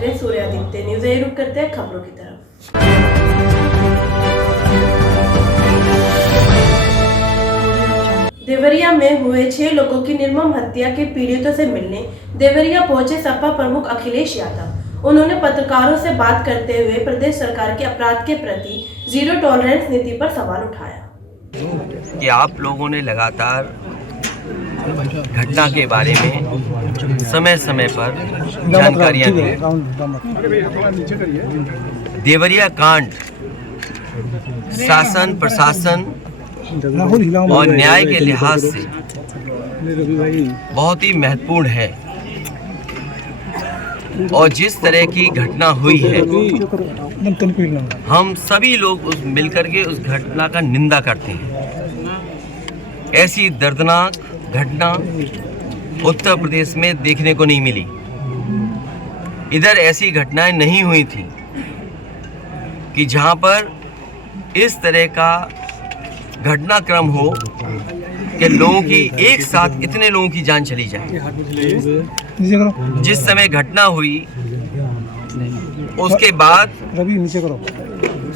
देख रहे हैं सूर्यादित्य न्यूज। रुक करते हैं खबरों की तरफ। देवरिया में हुए 6 लोगों की निर्मम हत्या के पीड़ितों से मिलने देवरिया पहुंचे सपा प्रमुख अखिलेश यादव। उन्होंने पत्रकारों से बात करते हुए प्रदेश सरकार के अपराध के प्रति जीरो टॉलरेंस नीति पर सवाल उठाया कि आप लोगों ने लगातार घटना के बारे में समय समय पर जानकारियां दी। देवरिया कांड शासन प्रशासन और न्याय के लिहाज से बहुत ही महत्वपूर्ण है और जिस तरह की घटना हुई है हम सभी लोग मिलकर के उस घटना का निंदा करते हैं। ऐसी दर्दनाक घटना उत्तर प्रदेश में देखने को नहीं मिली। इधर ऐसी घटनाएं नहीं हुई थी कि जहां पर इस तरह का घटनाक्रम हो कि लोगों की एक साथ इतने लोगों की जान चली जाए। जिस समय घटना हुई उसके बाद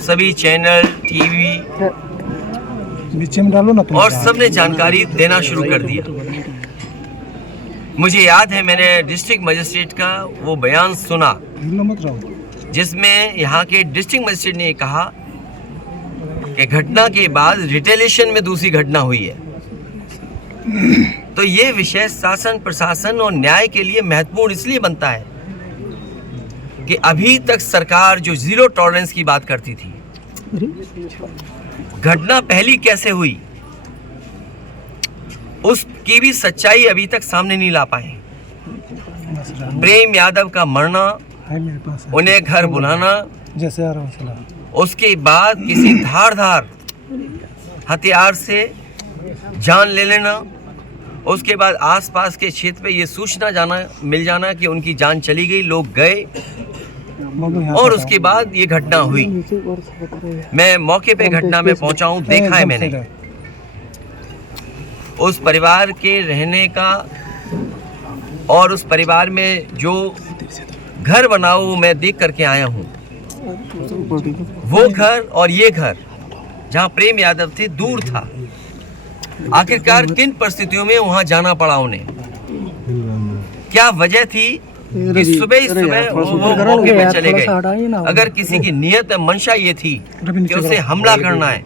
सभी चैनल टीवी और सबने जानकारी देना शुरू कर दिया। मुझे याद है मैंने डिस्ट्रिक्ट मजिस्ट्रेट का वो बयान सुना जिसमें यहाँ के डिस्ट्रिक्ट मजिस्ट्रेट ने कहा कि घटना के बाद रिटेलिएशन में दूसरी घटना हुई है। तो ये विषय शासन प्रशासन और न्याय के लिए महत्वपूर्ण इसलिए बनता है कि अभी तक सरकार जो जीरो टॉलरेंस की बात करती थी, घटना पहली कैसे हुई उसकी भी सच्चाई अभी तक सामने नहीं ला पाए। प्रेम यादव का मरना, उन्हें घर बुलाना, उसके बाद किसी धारदार हथियार से जान ले लेना, उसके बाद आसपास के क्षेत्र पे ये सूचना मिल जाना कि उनकी जान चली गई, लोग गए और उसके बाद ये घटना हुई। मैं मौके पे घटना में पहुंचा हूं, देखा है मैंने उस परिवार के रहने का और उस परिवार में जो घर बना वो मैं देख करके आया हूं। वो घर और ये घर जहां प्रेम यादव थे दूर था। आखिरकार किन परिस्थितियों में वहां जाना पड़ा उन्हें, क्या वजह थी कि सुबह ही सुबह वो मौके पे चले गए। अगर किसी की नियत मंशा ये थी कि उसे हमला करना है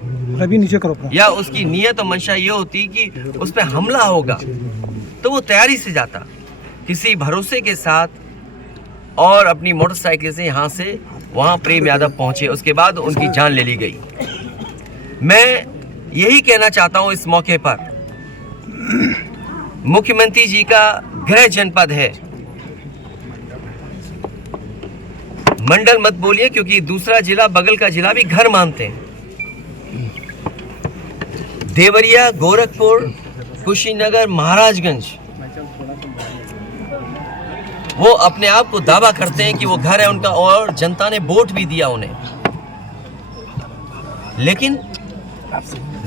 या उसकी नियत और मंशा ये होती कि उस पर हमला होगा तो वो तैयारी से जाता किसी भरोसे के साथ और अपनी मोटरसाइकिल से यहाँ से वहाँ प्रेम यादव पहुँचे। उसके बाद उनकी जान ले ली गई। मैं यही कहना चाहता हूँ इस मौके पर, मुख्यमंत्री जी का गृह जनपद है, मंडल मत बोलिए क्योंकि दूसरा जिला बगल का जिला भी घर मानते हैं। देवरिया, गोरखपुर, कुशीनगर, महाराजगंज वो अपने आप को दावा करते हैं कि वो घर है उनका और जनता ने वोट भी दिया उन्हें। लेकिन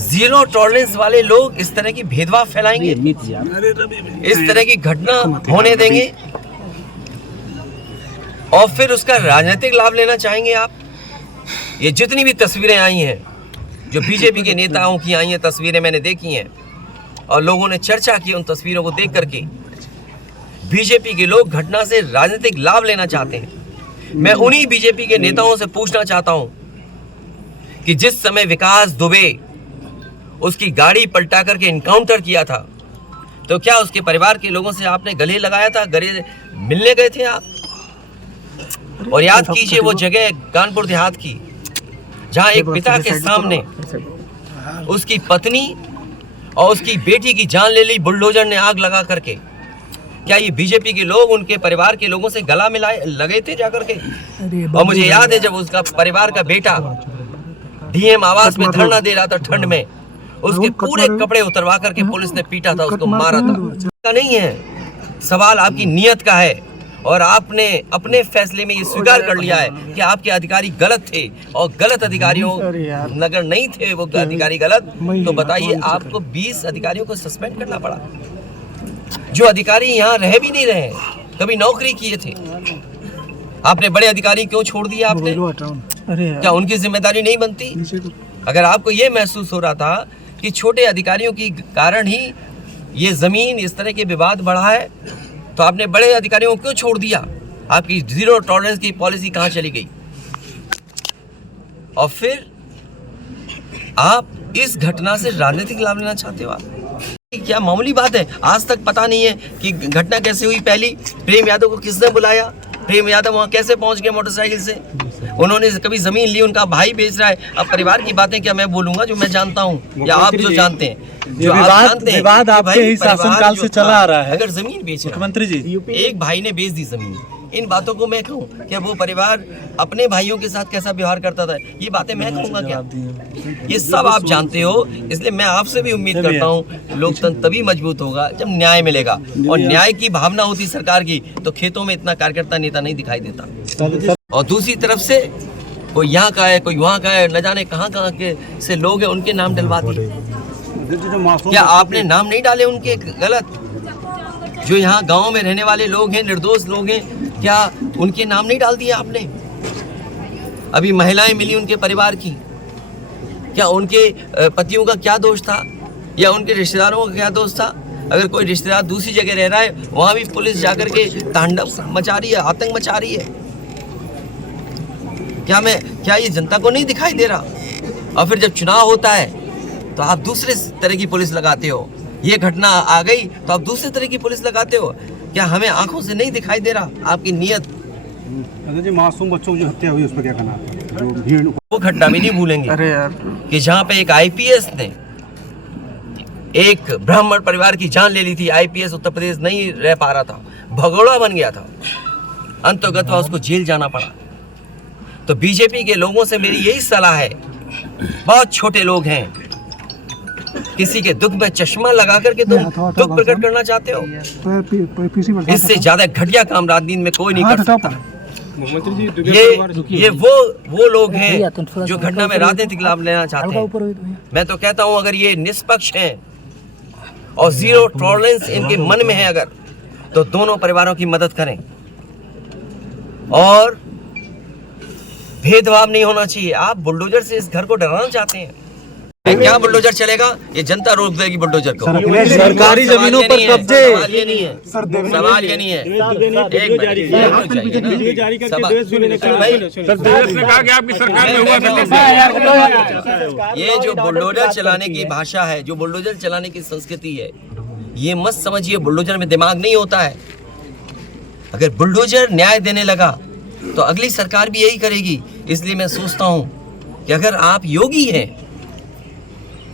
जीरो टॉलरेंस वाले लोग इस तरह की भेदभाव फैलाएंगे, इस तरह की घटना होने देंगे और फिर उसका राजनीतिक लाभ लेना चाहेंगे आप। ये जितनी भी तस्वीरें आई हैं जो बीजेपी के नेताओं की आई हैं, तस्वीरें मैंने देखी हैं और लोगों ने चर्चा की उन तस्वीरों को देख करके। बीजेपी के लोग घटना से राजनीतिक लाभ लेना चाहते हैं। मैं उन्हीं बीजेपी के नेताओं से पूछना चाहता हूं कि जिस समय विकास दुबे उसकी गाड़ी पलटा करके इनकाउंटर किया था तो क्या उसके परिवार के लोगों से आपने गले लगाया था, गले मिलने गए थे आप? और याद कीजिए वो जगह कानपुर देहात की जहां एक पिता के सामने उसकी पत्नी और उसकी बेटी की जान ले ली बुलडोजर ने आग लगा करके। क्या ये बीजेपी के लोग उनके परिवार के लोगों से गला मिलाए लगे थे जाकर के? और मुझे याद है जब उसका परिवार का बेटा डीएम आवास में धरना दे रहा था ठंड में, उसके पूरे कपड़े उतरवा करके पुलिस ने पीटा था, उसको मारा था। नहीं है, सवाल आपकी नियत का है और आपने अपने फैसले में ये स्वीकार कर लिया है कि आपके अधिकारी गलत थे और गलत अधिकारियों अगर नहीं थे वो अधिकारी गलत, तो बताइए आपको 20 अधिकारियों को सस्पेंड करना पड़ा जो अधिकारी यहाँ रह भी नहीं रहे, कभी नौकरी किए थे। आपने बड़े अधिकारी क्यों छोड़ दिए आपने? क्या उनकी जिम्मेदारी नहीं बनती? अगर आपको ये महसूस हो रहा था कि छोटे अधिकारियों की कारण ही ये जमीन इस तरह के विवाद बढ़ा है, तो आपने बड़े अधिकारियों को क्यों छोड़ दिया? आपकी जीरो टॉलरेंस की पॉलिसी कहाँ चली गई? और फिर आप इस घटना से राजनीतिक लाभ लेना चाहते हो? आप क्या मामूली बात है? आज तक पता नहीं है कि घटना कैसे हुई। पहली, प्रेम यादव को किसने बुलाया? प्रेम यादव वहाँ कैसे पहुँच गए मोटरसाइकिल से? उन्होंने कभी जमीन ली, उनका भाई बेच रहा है। अब परिवार की बातें क्या मैं बोलूंगा जो मैं जानता हूँ या आप जो जानते हैं? जो आप जानते हैं विवाद आपके ही शासनकाल से चला आ रहा है। अगर जमीन बेच रहा है, मुख्यमंत्री जी, एक भाई ने बेच दी जमीन, इन बातों को मैं कहूँ क्या? वो परिवार अपने भाइयों के साथ कैसा व्यवहार करता था, ये बातें मैं कहूँगा क्या? ये सब आप जानते हो। इसलिए मैं आपसे भी उम्मीद करता हूँ लोकतंत्र तभी मजबूत होगा जब न्याय मिलेगा, और न्याय की भावना होती सरकार की तो खेतों में इतना कार्यकर्ता नेता नहीं दिखाई देता। और दूसरी तरफ से कोई यहाँ का है, कोई वहाँ का है, न जाने कहाँ कहाँ के से लोग हैं, उनके नाम डलवा दिए। क्या आपने नाम नहीं डाले उनके गलत? जो यहाँ गांव में रहने वाले लोग हैं, निर्दोष लोग हैं, क्या उनके नाम नहीं डाल दिए आपने? अभी महिलाएं मिली उनके परिवार की, क्या उनके पतियों का क्या दोष था या उनके रिश्तेदारों का क्या दोष था? अगर कोई रिश्तेदार दूसरी जगह रह रहा है, वहाँ भी पुलिस जाकर के तांडव मचा रही है, आतंक मचा रही है। क्या ये जनता को नहीं दिखाई दे रहा? और फिर जब चुनाव होता है तो आप दूसरे तरह की पुलिस लगाते हो। ये घटना आ गई तो आप दूसरे तरह की पुलिस लगाते हो। क्या हमें आंखों से नहीं दिखाई दे रहा आपकी नीयत? जी, मासूम बच्चों की हत्या हुई, उस पर क्या कहना है? जो भीड़, वो घटना भी नहीं भूलेंगे। अरे यार, कि जहाँ पे एक आईपीएस ने एक ब्राह्मण परिवार की जान ले ली थी। आईपीएस उत्तर प्रदेश नहीं रह पा रहा था, भगोड़ा बन गया था, अंततः उसको जेल जाना पड़ा। तो बीजेपी के लोगों से मेरी यही सलाह है, बहुत छोटे लोग हैं, किसी के दुख में चश्मा लगा करके तुम दुख प्रकट करना चाहते हो? इससे ज्यादा घटिया काम राजनीति में कोई नहीं कर सकता। ये वो लोग हैं जो घटना में राजनीतिक लाभ लेना चाहते हैं। मैं तो कहता हूं अगर ये निष्पक्ष हैं और जीरो टॉलरेंस इनके मन में है अगर, तो दोनों परिवारों की मदद करें। और भेदभाव नहीं होना चाहिए। आप बुलडोजर से इस घर को डराना चाहते हैं। क्या बुलडोजर चलेगा? ये जनता रोक देगी बुलडोजर को। सरकारी जमीनों पर कब्जे। सवाल ये नहीं है, सवाल ये नहीं है। एक ये जो बुलडोजर चलाने की भाषा है, जो बुलडोजर चलाने की संस्कृति है, ये मत समझिए बुलडोजर में दिमाग नहीं होता है। अगर बुलडोजर न्याय देने लगा तो अगली सरकार भी यही करेगी। इसलिए मैं सोचता हूं कि अगर आप योगी हैं,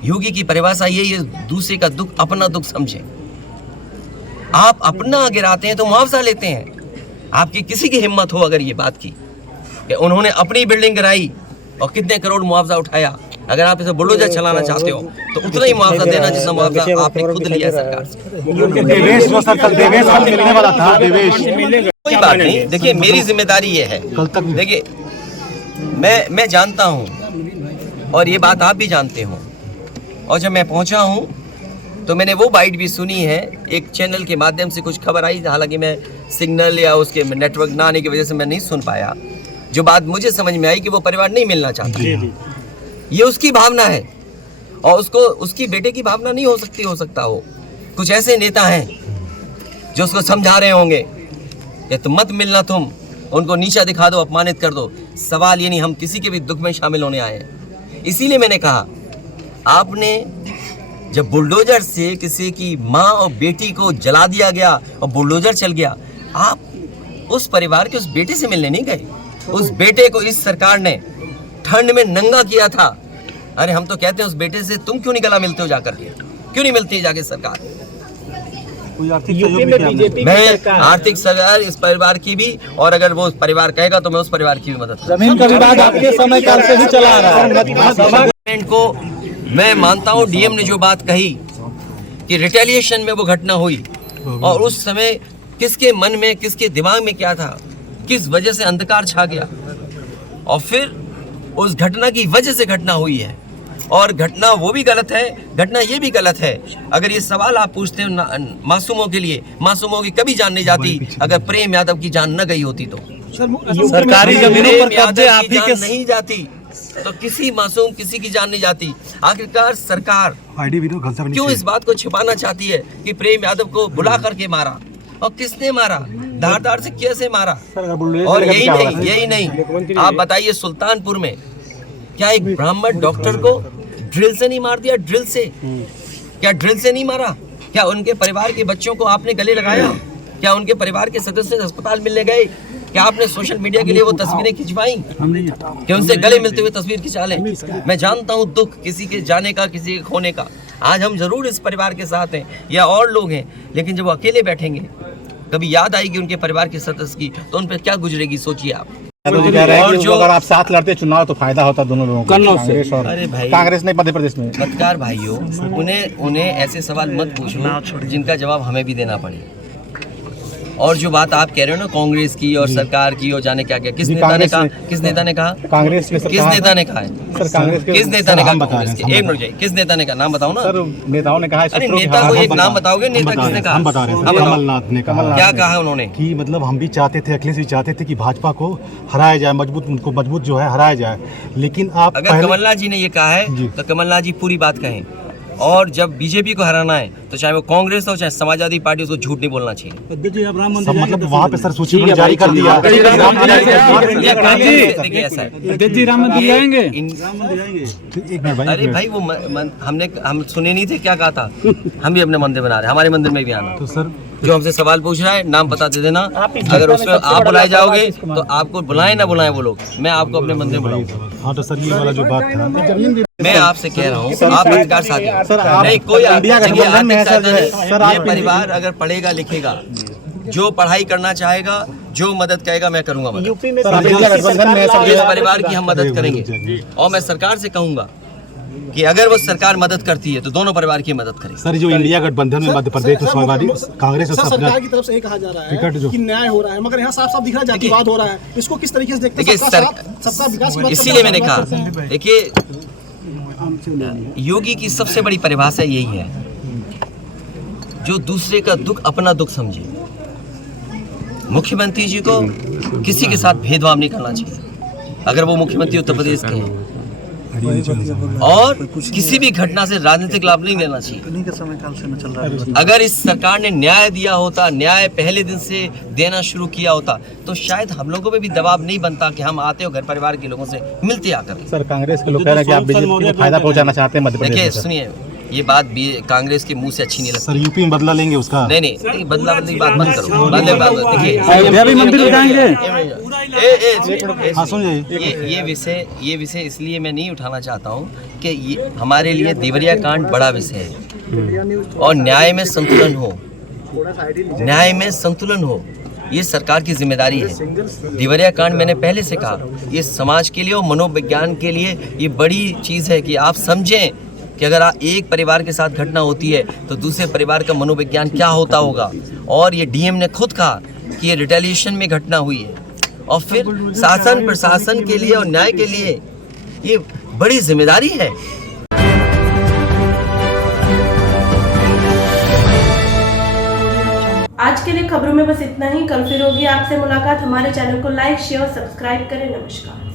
योगी की परिभाषा यही है, दूसरे का दुख अपना दुख समझें। आप अपना गिराते हैं तो मुआवजा लेते हैं। आपकी किसी की हिम्मत हो अगर ये बात की कि उन्होंने अपनी बिल्डिंग गिराई और कितने करोड़ मुआवजा उठाया, अगर आप इसे बुलडोजर चलाना चाहते हो तो उतना ही मुआवजा देना जितना मुआवजा आपने खुद लिया सरकार से। कोई बात नहीं, देखिए मेरी जिम्मेदारी ये है। देखिए मैं जानता हूँ और ये बात आप भी जानते हो। और जब मैं पहुंचा हूं तो मैंने वो बाइट भी सुनी है, एक चैनल के माध्यम से कुछ खबर आई, हालांकि मैं सिग्नल या उसके नेटवर्क ना आने की वजह से मैं नहीं सुन पाया। जो बात मुझे समझ में आई कि वो परिवार नहीं मिलना चाहता, ये उसकी भावना है और उसको उसकी बेटे की भावना नहीं हो सकता हो। कुछ ऐसे नेता हैं जो उसको समझा रहे होंगे कि तुम मत मिलना, तुम उनको नीचा दिखा दो, अपमानित कर दो। सवाल ये नहीं, हम किसी के भी दुख में शामिल होने आए हैं। इसीलिए मैंने कहा, आपने जब बुलडोजर से किसी की माँ और बेटी को जला दिया गया और बुलडोजर चल गया, आप उस परिवार के उस बेटे से मिलने नहीं गए। उस बेटे को इस सरकार ने ठंड में नंगा किया था। अरे हम तो कहते हैं उस बेटे से तुम क्यों नहीं गला मिलते हो जाकर के, क्यों नहीं मिलती जाके सरकार? मैं आर्थिक सहयोग इस परिवार की भी, और अगर वो परिवार कहेगा तो मैं उस परिवार की भी मदद करूंगा। जमीन का विवाद आपके समय काल से ही चला आ रहा है। को मैं मानता हूँ डीएम ने जो बात कही कि रिटेलिएशन में वो घटना हुई, और उस समय किसके मन में, किसके दिमाग में क्या था, किस वजह से अंधकार छा गया, और फिर उस घटना की वजह से घटना हुई है। और घटना वो भी गलत है, घटना ये भी गलत है। अगर ये सवाल आप पूछते हो मासूमों के लिए, मासूमों की कभी जान नहीं जाती अगर प्रेम यादव की जान न गई होती तो। सरकारी जमीनों पर कब्जे आप ही के नहीं जाती तो किसी मासूम किसी की जान नहीं जाती। आखिरकार सरकार क्यों इस बात को छिपाना चाहती है कि प्रेम यादव को बुला करके मारा, और किसने मारा, धार से कैसे मारा। और यही नहीं आप बताइए, सुल्तानपुर में क्या एक ब्राह्मण डॉक्टर को ड्रिल से नहीं मार दिया? ड्रिल से क्या ड्रिल से नहीं मारा? क्या उनके परिवार के बच्चों को आपने गले लगाया? क्या उनके परिवार के सदस्य अस्पताल मिलने गए? क्या आपने सोशल मीडिया के लिए वो तस्वीरें खिंचवाई कि उनसे गले मिलते हुए तस्वीर खिंचा लें? मैं जानता हूँ दुख किसी के जाने का, किसी के खोने का। आज हम जरूर इस परिवार के साथ हैं या और लोग हैं, लेकिन जब वो अकेले बैठेंगे कभी याद आएगी उनके परिवार के सदस्य की, तो उन पर क्या गुजरेगी सोचिए आप। और जो अगर आप साथ लड़ते चुनाव तो फायदा होता दोनों लोगों को, कांग्रेस और अरे भाई, कांग्रेस नहीं मध्य प्रदेश में। पत्रकार भाइयों, उन्हें ऐसे सवाल मत पूछो जिनका जवाब हमें भी देना पड़े। और जो बात आप कह रहे हो ना कांग्रेस की और सरकार की और जाने क्या क्या, किस नेता ने कहा? किस नेता ने कहा? कांग्रेस ने किस नेता ने कहा है? सर कांग्रेस के किस नेता ने कहा? कांग्रेस के एक मिनट जाइए, किस नेता ने कहा? नाम बताओ ना सर। नेताओं ने कहा, अरे नेता को एक नाम बताओगे? नेता किसने कहा? हम बता रहे हैं। हाँ, बताओ। कमलनाथ ने कहा क्या कहा है उन्होंने? कि मतलब हम भी चाहते थे, अखिलेश भी चाहते थे कि भाजपा को हराया जाए, उनको मजबूत जो है हराया जाए, लेकिन आप अगर कमलनाथ जी ने ये कहा है तो कमलनाथ जी पूरी बात कहें। और जब बीजेपी को हराना है तो चाहे वो कांग्रेस हो चाहे समाजवादी पार्टी, उसको झूठ नहीं बोलना चाहिए। मतलब वहाँ पे सर सूची जारी कर दिया। देखिए ऐसा है, राम मंदिर आएंगे। अरे भाई वो हम सुने नहीं थे क्या कहा था? हम भी अपने मंदिर बना रहे हैं, हमारे मंदिर में भी आना। तो सर जो हमसे सवाल पूछ रहा है नाम बता दे देना, अगर उसमें आप बुलाए जाओगे तो आपको बुलाए ना बुलाए वो लोग, मैं आपको अपने मंदिर बुलाऊंगा। हाँ तो सर ये वाला जो बात था, मैं आपसे कह रहा हूँ, आप पत्रकार साथी नहीं, कोई इंडिया गठबंधन में है सर। ये परिवार अगर पढ़ेगा लिखेगा, जो पढ़ाई करना चाहेगा, जो मदद कहेगा मैं करूंगा मदद। यूपी में इंडिया गठबंधन में इस परिवार की हम मदद करेंगे। और मैं सरकार से कहूंगा कि अगर वो सरकार मदद करती है तो दोनों परिवार की मदद करें। सर जो इंडिया गठबंधन में मध्य प्रदेश में समाजवादी कांग्रेस और सरकार की तरफ से ये कहा जा रहा है कि न्याय हो रहा है, मगर यहाँ साफ साफ दिख रहा है जातिवाद हो रहा है। इसको किस तरीके से देखते हैं? सबका विकास की बात इसीलिए मैंने कहा, देखिए योगी की सबसे बड़ी परिभाषा यही है, जो दूसरे का दुख अपना दुख समझे। मुख्यमंत्री जी को किसी के साथ भेदभाव नहीं करना चाहिए अगर वो मुख्यमंत्री उत्तर प्रदेश के हैं, और किसी भी घटना से राजनीतिक लाभ नहीं लेना चाहिए। अगर इस सरकार ने न्याय दिया होता, न्याय पहले दिन से देना शुरू किया होता, तो शायद हम लोगों पे भी दबाव नहीं बनता कि हम आते हो घर परिवार के लोगों से मिलते आकर। सर कांग्रेस के लोग कह रहे हैं कि आप बीजेपी को फायदा पहुंचाना चाहते हैं मध्य प्रदेश। देखिए सुनिए, ये बात भी कांग्रेस के मुंह से अच्छी नहीं लगती। सर यूपी में बदला लेंगे उसका? नहीं बदला बदली बात मत करो। देखिए मंदिर दिखाएंगे। ये विषय इसलिए मैं नहीं उठाना चाहता हूँ कि ये हमारे लिए देवरिया कांड बड़ा विषय है, और न्याय में संतुलन हो, न्याय में संतुलन हो, ये सरकार की जिम्मेदारी है। देवरिया कांड मैंने पहले से कहा, ये समाज के लिए और मनोविज्ञान के लिए ये बड़ी चीज़ है कि आप समझें कि अगर एक परिवार के साथ घटना होती है तो दूसरे परिवार का मनोविज्ञान क्या होता होगा। और ये डीएम ने खुद कहा कि ये रिटेलिएशन में घटना हुई है, और फिर शासन प्रशासन के लिए और न्याय के लिए ये बड़ी जिम्मेदारी है। आज के लिए खबरों में बस इतना ही। कल फिर होगी आपसे मुलाकात। हमारे चैनल को लाइक शेयर और सब्सक्राइब करें। नमस्कार।